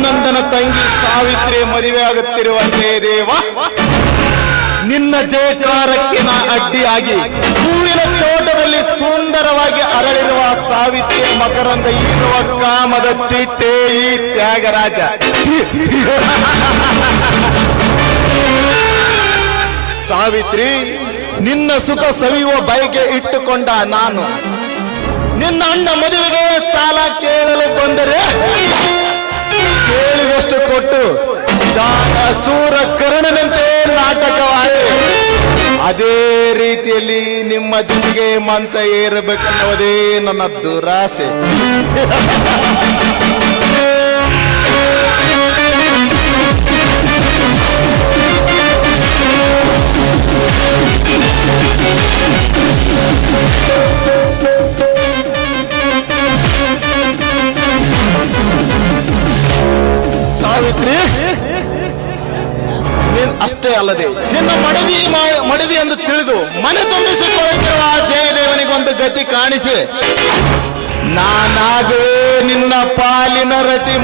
ಗುಣಾನಂದನ ತಂಗಿ ಸಾವಿತ್ರಿ ಮದುವೆ ಆಗುತ್ತಿರುವಂತೆ ದೇವ ನಿನ್ನ ಜಯಕಾರಕ್ಕೆ ನಾ ಅಡ್ಡಿಯಾಗಿ ಹೂವಿನ ತೋಟದಲ್ಲಿ ಸುಂದರವಾಗಿ ಅರಳಿರುವ ಸಾವಿತ್ರಿ ಮಕರಂದ ಇರುವ ಕಾಮದ ಚಿಟ್ಟೆ ಈ ತ್ಯಾಗರಾಜ ಸಾವಿತ್ರಿ ನಿನ್ನ ಸುಖ ಸವಿಯುವ ಬಯಕೆ ಇಟ್ಟುಕೊಂಡ ನಾನು ನಿನ್ನ ಅಣ್ಣ ಮದುವೆಗೆ ಸಾಲ ಕೇಳಲು ಬಂದರೆ ಕೇಳಿದಷ್ಟು ಕೊಟ್ಟು ದಾನ ಸೂರ ಕರ್ಣನಂತೆ ನಾಟಕವಾಗಿ ಅದೇ ರೀತಿಯಲ್ಲಿ ನಿಮ್ಮ ಜೊತೆಗೆ ಮಂಚ ಏರಬೇಕನ್ನೋದೇ ನನ್ನ ದುರಾಸೆ. ಸಾವಿತ್ರಿ ಅಷ್ಟೇ ಅಲ್ಲದೆ ನಿನ್ನ ಮಡದಿ ಎಂದು ತಿಳಿದು ಮನೆ ತುಂಬಿಸಿಕೊಳ್ಳುತ್ತಿರುವ ಜಯದೇವನಿಗೊಂದು ಗತಿ ಕಾಣಿಸಿ ನಾನಾಗುವೆ ನಿನ್ನ ಪಾಲಿನ ರತಿ